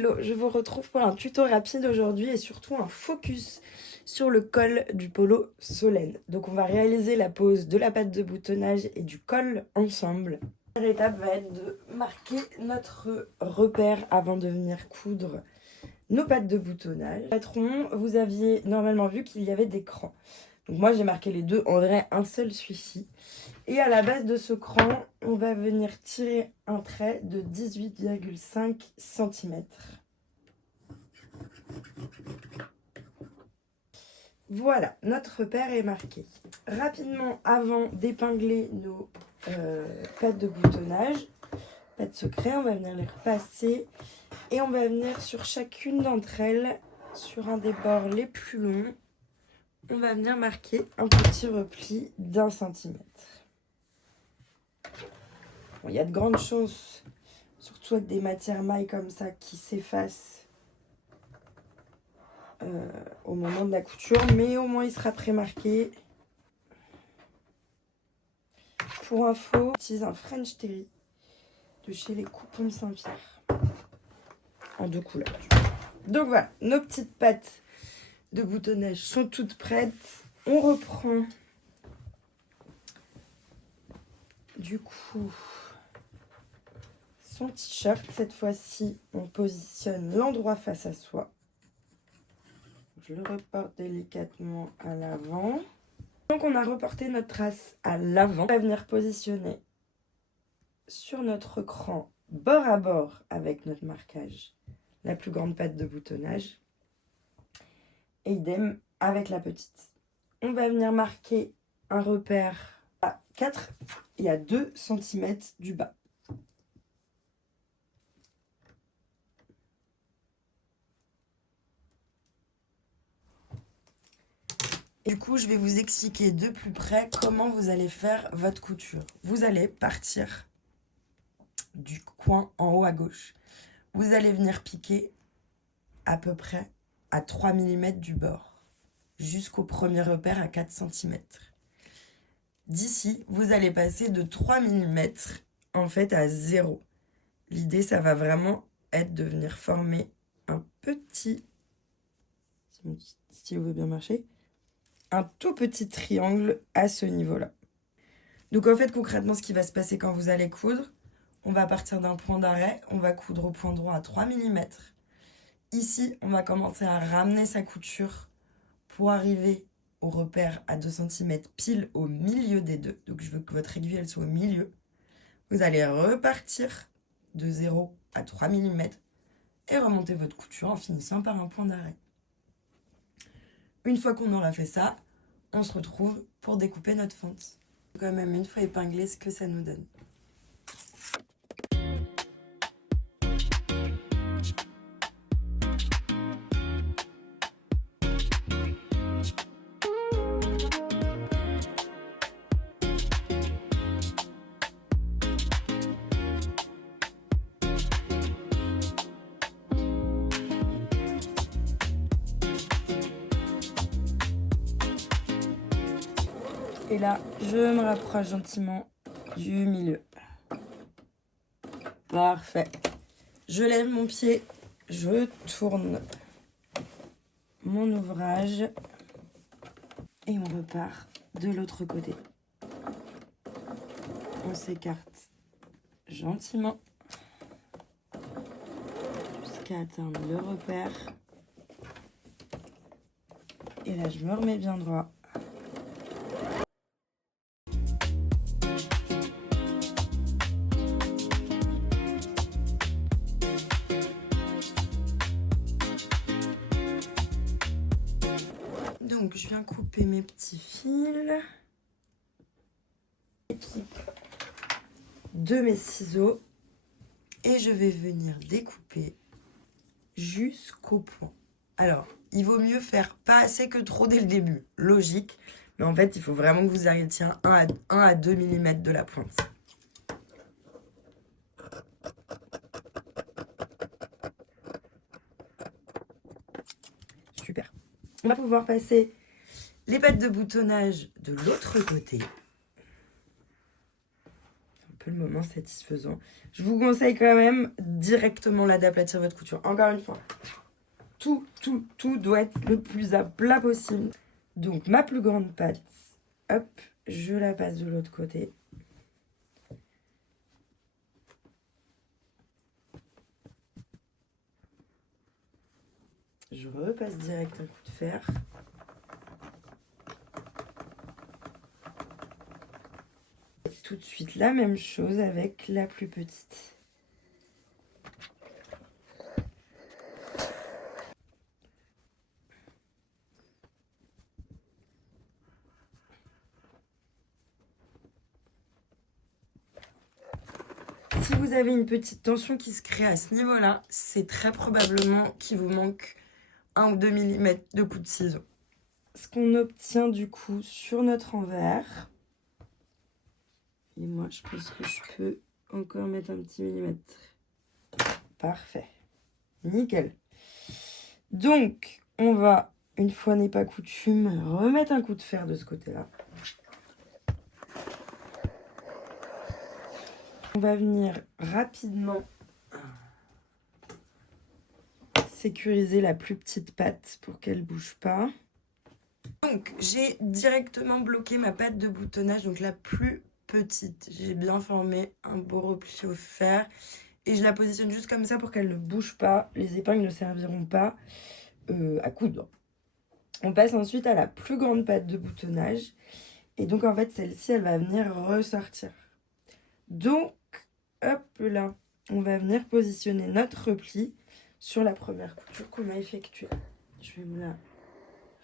Hello, je vous retrouve pour un tuto rapide aujourd'hui et surtout un focus sur le col du polo Solène. Donc on va réaliser la pose de la patte de boutonnage et du col ensemble. La première étape va être de marquer notre repère avant de venir coudre nos pattes de boutonnage. Patron, vous aviez normalement vu qu'il y avait des crans. Donc moi j'ai marqué les deux, en vrai un seul suffit. Et à la base de ce cran, on va venir tirer un trait de 18,5 cm. Voilà, notre repère est marqué. Rapidement, avant d'épingler nos pattes de boutonnage, pattes secrets, on va venir les repasser et on va venir sur chacune d'entre elles, sur un des bords les plus longs, on va venir marquer un petit repli d'1 centimètre. Bon, il y a de grandes chances, surtout avec des matières mailles comme ça, qui s'effacent au moment de la couture, mais au moins il sera pré-marqué. Pour info, j'utilise un French Terry de chez les Coupons de Saint-Pierre, en 2 couleurs. Donc voilà, nos petites pattes de boutonnage sont toutes prêtes. On reprend du coup son t-shirt. Cette fois-ci, on positionne l'endroit face à soi. Je le reporte délicatement à l'avant. Donc on a reporté notre trace à l'avant. On va venir positionner sur notre cran bord à bord avec notre marquage la plus grande patte de boutonnage. Et idem avec la petite. On va venir marquer un repère à 4 et à 2 cm du bas. Et du coup, je vais vous expliquer de plus près comment vous allez faire votre couture. Vous allez partir du coin en haut à gauche. Vous allez venir piquer à peu près à 3 mm du bord, jusqu'au premier repère à 4 cm. D'ici, vous allez passer de 3 mm en fait à 0. L'idée, ça va vraiment être de venir former un petit, si mon stylo veut bien marcher, un tout petit triangle à ce niveau-là. Donc en fait, concrètement, ce qui va se passer quand vous allez coudre, on va partir d'un point d'arrêt, on va coudre au point droit à 3 mm. Ici, on va commencer à ramener sa couture pour arriver au repère à 2 cm pile au milieu des deux. Donc je veux que votre aiguille elle soit au milieu. Vous allez repartir de 0 à 3 mm et remonter votre couture en finissant par un point d'arrêt. Une fois qu'on aura fait ça, on se retrouve pour découper notre fente. Quand même, une fois épinglé, ce que ça nous donne. Et là, je me rapproche gentiment du milieu. Parfait. Je lève mon pied, je tourne mon ouvrage et on repart de l'autre côté. On s'écarte gentiment jusqu'à atteindre le repère. Et là, je me remets bien droit. Donc, je viens couper mes petits fils. Équipe de mes ciseaux. Et je vais venir découper jusqu'au point. Alors, il vaut mieux faire pas assez que trop dès le début. Logique. Mais en fait, il faut vraiment que vous arrêtiez 1 à 2 mm de la pointe. Super. On va pouvoir passer les pattes de boutonnage de l'autre côté. Un peu le moment. vraiment satisfaisant. Je vous conseille quand même directement là d'aplatir votre couture. Encore une fois, tout doit être le plus à plat possible. Donc ma plus grande patte, hop, je la passe de l'autre côté. Je repasse direct un coup de fer. Tout de suite la même chose avec la plus petite. Si vous avez une petite tension qui se crée à ce niveau-là, c'est très probablement qu'il vous manque 1 ou 2 mm de coup de ciseau. Ce qu'on obtient du coup sur notre envers, et moi je pense que je peux encore mettre un petit millimètre. Parfait, nickel. Donc on va, une fois n'est pas coutume, remettre un coup de fer de ce côté-là. On va venir rapidement sécuriser la plus petite patte pour qu'elle ne bouge pas. Donc j'ai directement bloqué ma patte de boutonnage, donc la plus petite. J'ai bien formé un beau repli au fer et je la positionne juste comme ça pour qu'elle ne bouge pas. Les épingles ne serviront pas à coudre. On passe ensuite à la plus grande patte de boutonnage et donc en fait celle-ci elle va venir ressortir. Donc hop là, on va venir positionner notre repli sur la première couture qu'on a effectuée. Je vais me la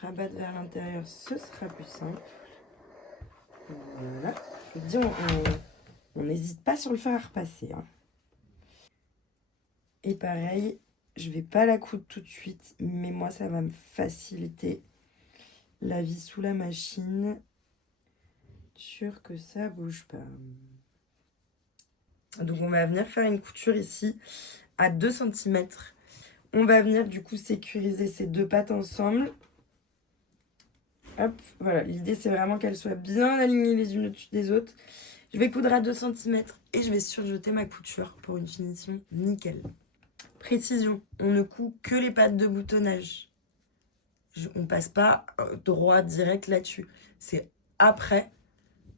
rabattre vers l'intérieur, ce sera plus simple. Voilà. Je vous dis, on n'hésite pas sur le fer à repasser. Hein. Et pareil, je vais pas la coudre tout de suite, mais moi ça va me faciliter la vie sous la machine. Sûr que ça bouge pas. Donc on va venir faire une couture ici à 2 cm. On va venir du coup sécuriser ces deux pattes ensemble. Hop, voilà, l'idée c'est vraiment qu'elles soient bien alignées les unes au-dessus des autres. Je vais coudre à 2 cm et je vais surjeter ma couture pour une finition nickel. Précision, on ne coud que les pattes de boutonnage. On passe pas droit direct là-dessus. C'est après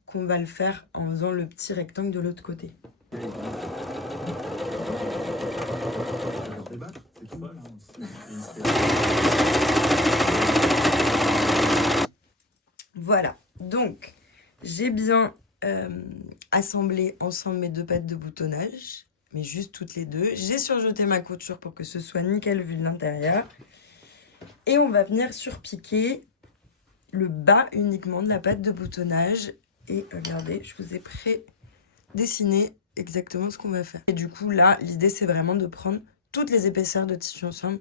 qu'on va le faire en faisant le petit rectangle de l'autre côté. Voilà, donc j'ai bien assemblé ensemble mes deux pattes de boutonnage, mais juste toutes les deux. J'ai surjeté ma couture pour que ce soit nickel vu de l'intérieur. Et on va venir surpiquer le bas uniquement de la patte de boutonnage. Et regardez, je vous ai pré-dessiné exactement ce qu'on va faire. Et du coup, là, l'idée, c'est vraiment de prendre toutes les épaisseurs de tissu ensemble.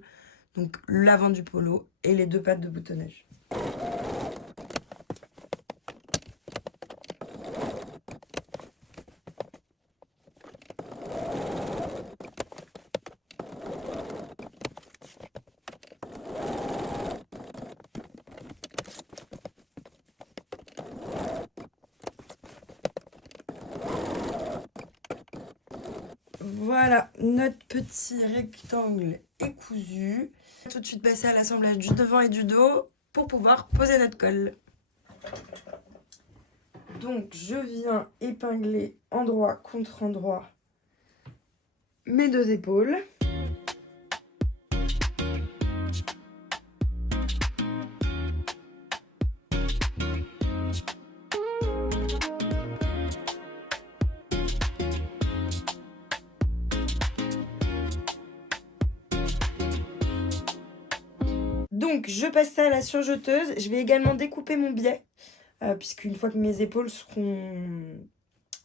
Donc, l'avant du polo et les deux pattes de boutonnage. Voilà, notre petit rectangle est cousu. On va tout de suite passer à l'assemblage du devant et du dos pour pouvoir poser notre colle. Donc, je viens épingler endroit contre endroit mes deux épaules. Donc, je passe ça à la surjeteuse. Je vais également découper mon biais, puisqu'une fois que mes épaules seront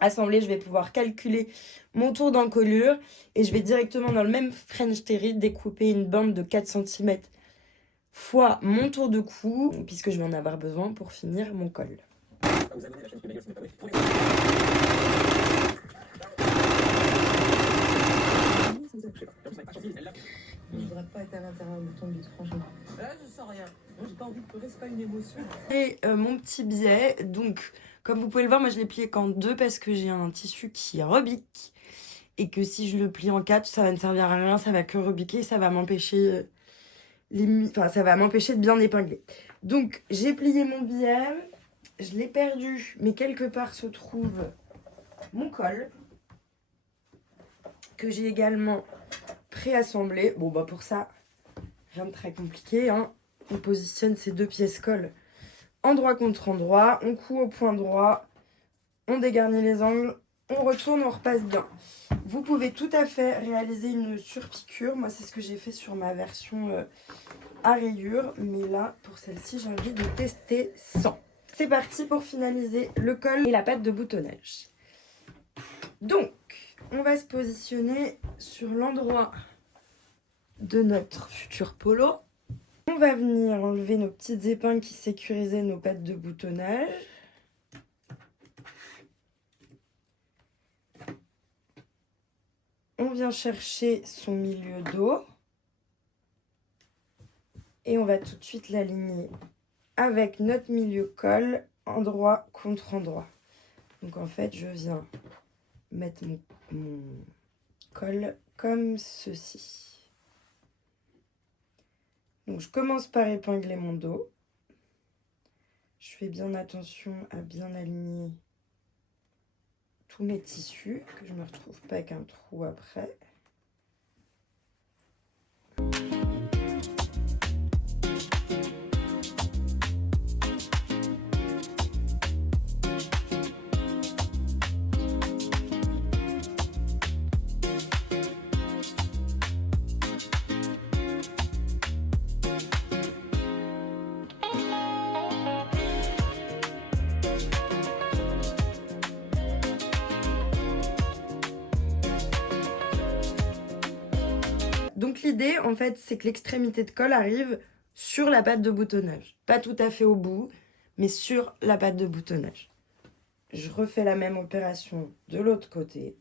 assemblées, je vais pouvoir calculer mon tour d'encolure. Et je vais directement dans le même French Terry découper une bande de 4 cm fois mon tour de cou, puisque je vais en avoir besoin pour finir mon col. Je voudrais pas être à l'intérieur de ton but, franchement. Là, je sens rien. Moi, j'ai pas envie de pleurer, c'est pas une émotion. Et mon petit biais, donc Comme vous pouvez le voir, moi je l'ai plié qu'en 2 parce que j'ai un tissu qui rebique. Et que si je le plie en 4, ça va ne servir à rien, ça va que rebiquer, ça va m'empêcher ça va m'empêcher de bien épingler. Donc j'ai plié mon billet, je l'ai perdu, mais quelque part se trouve mon col, que j'ai également préassemblé. Bon bah pour ça, rien de très compliqué, hein. On positionne ces 2 pièces colle endroit contre endroit, on coud au point droit, on dégarnit les angles, on retourne, on repasse bien. Vous pouvez tout à fait réaliser une surpiqûre. Moi, c'est ce que j'ai fait sur ma version à rayures. Mais là, pour celle-ci, j'ai envie de tester sans. C'est parti pour finaliser le col et la patte de boutonnage. Donc, on va se positionner sur l'endroit de notre futur polo. On va venir enlever nos petites épingles qui sécurisaient nos pattes de boutonnage. On vient chercher son milieu dos. Et on va tout de suite l'aligner avec notre milieu col, endroit contre endroit. Donc en fait, je viens mettre mon col comme ceci. Donc je commence par épingler mon dos. Je fais bien attention à bien aligner tous mes tissus, que je ne me retrouve pas avec un trou après. Donc l'idée, en fait, c'est que l'extrémité de colle arrive sur la patte de boutonnage. Pas tout à fait au bout, mais sur la patte de boutonnage. Je refais la même opération de l'autre côté.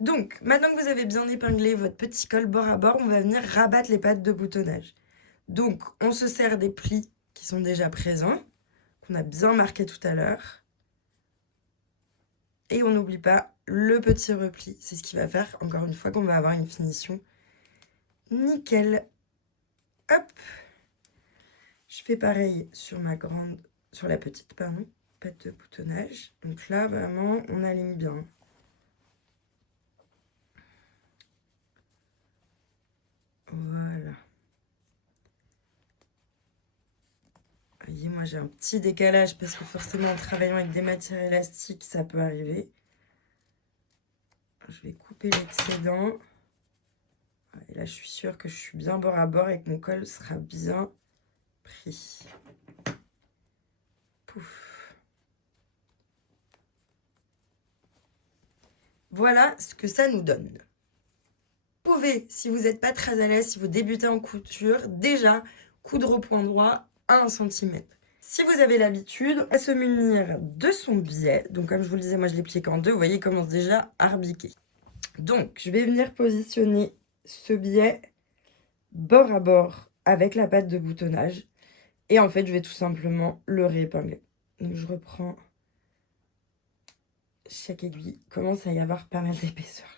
Donc, maintenant que vous avez bien épinglé votre petit col bord à bord, on va venir rabattre les pattes de boutonnage. Donc, on se sert des plis qui sont déjà présents, qu'on a bien marqué tout à l'heure. Et on n'oublie pas le petit repli. C'est ce qui va faire, encore une fois, qu'on va avoir une finition nickel. Hop! Je fais pareil sur la petite, patte de boutonnage. Donc là, vraiment, on aligne bien. Voilà. Vous voyez, moi j'ai un petit décalage parce que forcément en travaillant avec des matières élastiques, ça peut arriver. Je vais couper l'excédent. Et là, je suis sûre que je suis bien bord à bord et que mon col sera bien pris. Pouf. Voilà ce que ça nous donne. Vous pouvez, si vous n'êtes pas très à l'aise, si vous débutez en couture, déjà coudre au point droit à 1 cm. Si vous avez l'habitude, à se munir de son biais, donc comme je vous le disais, moi je l'ai plié qu'en 2, vous voyez, il commence déjà à rebiquer. Donc, je vais venir positionner ce biais bord à bord avec la patte de boutonnage. Et en fait, je vais tout simplement le réépingler. Donc, je reprends chaque aiguille. Il commence à y avoir pas mal d'épaisseur.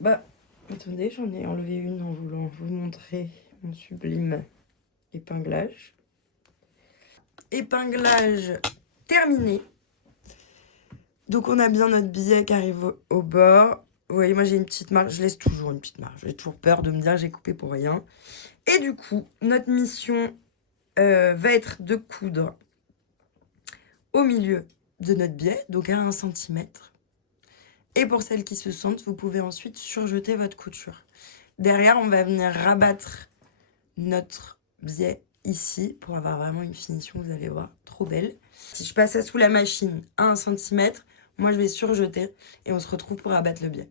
Bah, attendez, j'en ai enlevé une en voulant vous montrer mon sublime épinglage. Épinglage terminé. Donc on a bien notre billet qui arrive au bord. Vous voyez, moi j'ai une petite marge. Je laisse toujours une petite marge. J'ai toujours peur de me dire j'ai coupé pour rien. Et du coup, notre mission va être de coudre au milieu de notre billet, donc à 1 cm. Et pour celles qui se sentent, vous pouvez ensuite surjeter votre couture. Derrière, on va venir rabattre notre billet ici pour avoir vraiment une finition, vous allez voir, trop belle. Si je passe ça sous la machine à 1 cm, moi je vais surjeter et on se retrouve pour abattre le billet.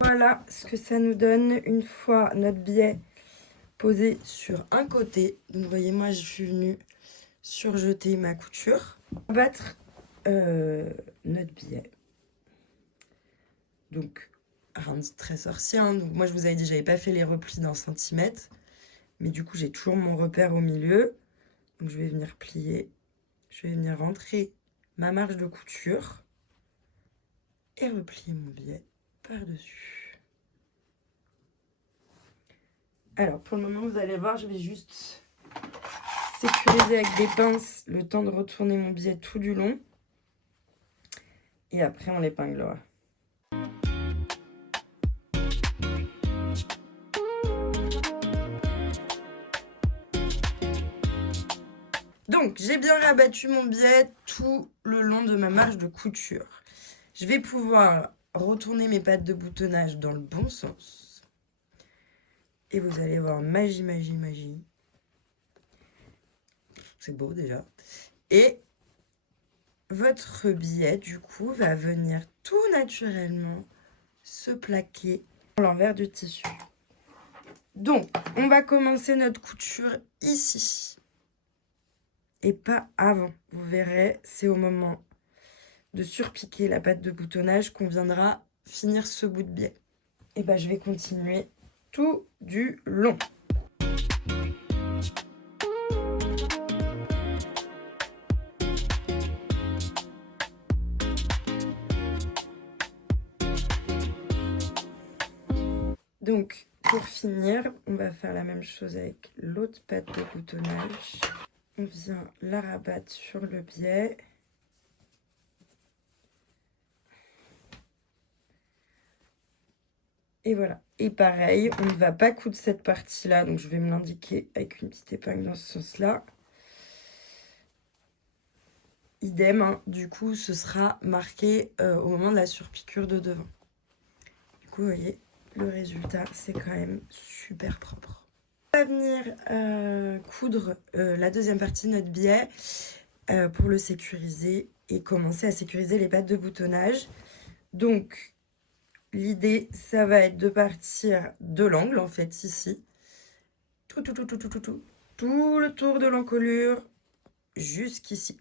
Voilà ce que ça nous donne une fois notre billet posé sur un côté. Donc vous voyez, moi je suis venue surjeter ma couture, battre notre billet. Donc rien de très sorcier, hein. Donc moi je vous avais dit, j'avais pas fait les replis d'1 cm, mais du coup j'ai toujours mon repère au milieu. Donc je vais venir plier, je vais venir rentrer ma marge de couture et replier mon billet par-dessus. Alors pour le moment, vous allez voir, je vais juste sécuriser avec des pinces le temps de retourner mon billet tout du long. Et après on l'épinglera. Donc, j'ai bien rabattu mon billet tout le long de ma marge de couture. Je vais pouvoir retourner mes pattes de boutonnage dans le bon sens. Et vous allez voir, magie, magie, magie. C'est beau déjà. Et votre billet, du coup, va venir tout naturellement se plaquer dans l'envers du tissu. Donc, on va commencer notre couture ici. Et pas avant. Vous verrez, c'est au moment de surpiquer la patte de boutonnage qu'on viendra finir ce bout de billet. Et ben je vais continuer tout du long. Donc pour finir, on va faire la même chose avec l'autre patte de boutonnage. On vient la rabattre sur le biais. Et voilà. Et pareil, on ne va pas coudre cette partie-là. Donc je vais me l'indiquer avec une petite épingle dans ce sens-là. Idem, hein. Du coup, ce sera marqué au moment de la surpiqûre de devant. Du coup, vous voyez, le résultat, c'est quand même super propre. On va venir coudre la deuxième partie de notre billet pour le sécuriser et commencer à sécuriser les pattes de boutonnage. Donc, l'idée, ça va être de partir de l'angle, en fait, ici. Tout le tour de l'encolure jusqu'ici.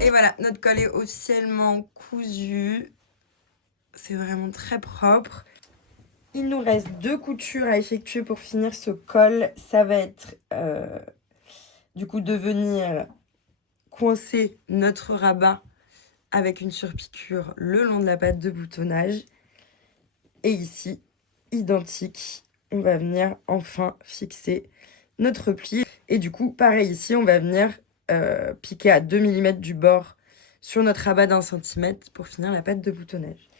Et voilà, notre col est officiellement cousu. C'est vraiment très propre. Il nous reste 2 coutures à effectuer pour finir ce col. Ça va être du coup de venir coincer notre rabat avec une surpiqûre le long de la patte de boutonnage. Et ici, identique, on va venir enfin fixer notre pli. Et du coup, pareil ici, on va venir piquer à 2 mm du bord sur notre rabat d'1 cm pour finir la patte de boutonnage.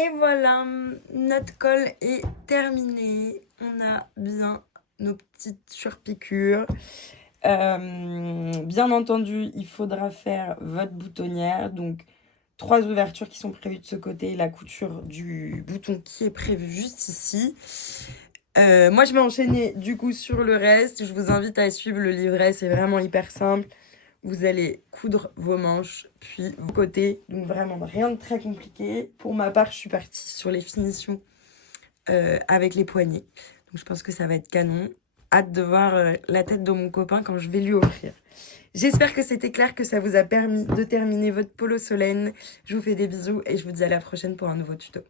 Et voilà, notre col est terminé. On a bien nos petites surpiqûres. Bien entendu, il faudra faire votre boutonnière. Donc, 3 ouvertures qui sont prévues de ce côté. La couture du bouton qui est prévue juste ici. Moi, je vais enchaîner du coup sur le reste. Je vous invite à suivre le livret. C'est vraiment hyper simple. Vous allez coudre vos manches, puis vos côtés. Donc vraiment rien de très compliqué. Pour ma part, je suis partie sur les finitions avec les poignets. Donc je pense que ça va être canon. Hâte de voir la tête de mon copain quand je vais lui offrir. J'espère que c'était clair, que ça vous a permis de terminer votre polo Solène. Je vous fais des bisous et je vous dis à la prochaine pour un nouveau tuto.